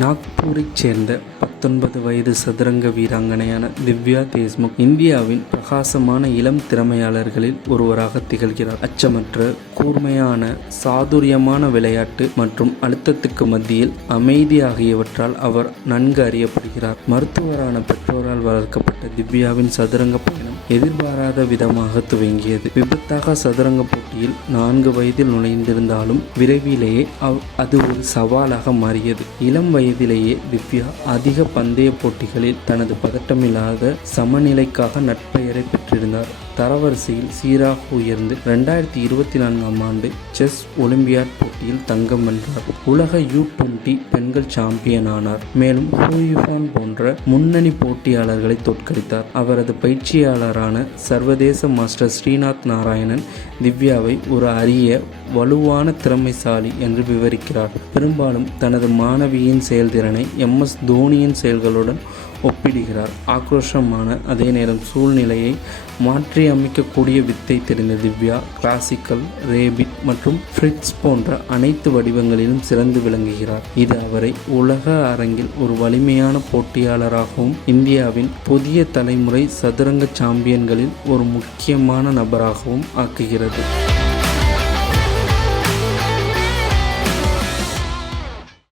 நாக்பூரைச் சேர்ந்த பத்தொன்பது வயது சதுரங்க வீராங்கனையான திவ்யா தேஷ்முக் இந்தியாவின் பிரகாசமான இளம் திறமையாளர்களில் ஒருவராக திகழ்கிறார். அச்சமற்ற கூர்மையான சாதுரியமான விளையாட்டு மற்றும் அழுத்தத்துக்கு மத்தியில் அமைதி ஆகியவற்றால் அவர் நன்கு அறியப்படுகிறார். மருத்துவரான பெற்றோரால் வளர்க்கப்பட்ட திவ்யாவின் சதுரங்க பயணம் எதிர்பாராத விதமாக துவங்கியது. விபத்தாக சதுரங்க போட்டியில் நான்கு வயதில் நுழைந்திருந்தாலும் விரைவிலேயே அவ்- அது ஒரு சவாலாக மாறியது. இளம் வயதிலேயே திவ்யா அதிக பந்தய போட்டிகளில் தனது பதட்டமில்லாத சமநிலைக்காக நட்பெயரை അറിയപ്പെട്ടിരുന്ന தரவரிசையில் சீராக உயர்ந்து ரெண்டாயிரத்தி இருபத்தி நான்காம் ஆண்டு செஸ் ஒலிம்பியாட் போட்டியில் தங்கம் வென்றார். உலக யூ டுவெண்டி பெண்கள் சாம்பியன் ஆனார். மேலும் ஹூயுஃபான் போன்ற முன்னணி போட்டியாளர்களை தோற்கடித்தார். அவரது பயிற்சியாளரான சர்வதேச மாஸ்டர் ஸ்ரீநாத் நாராயணன் திவ்யாவை ஒரு அரிய வலுவான திறமைசாலி என்று விவரிக்கிறார். பெரும்பாலும் தனது மாணவியின் செயல்திறனை எம் எஸ் தோனியின் செயல்களுடன் ஒப்பிடுகிறார். ஆக்ரோஷமான அதே நேரம் சூழ்நிலையை மாற்றிய அமைக்கக்கூடிய வித்தை தெரிந்த திவ்யா கிளாசிக்கல் ரேபிட் மற்றும் ஃப்ரிட்ஸ் போன்ற அனைத்து வடிவங்களிலும் சிறந்து விளங்குகிறார். இது அவரை உலக அரங்கில் ஒரு வலிமையான போட்டியாளராகவும் இந்தியாவின் புதிய தலைமுறை சதுரங்க சாம்பியன்களில் ஒரு முக்கியமான நபராகவும் ஆக்குகிறது.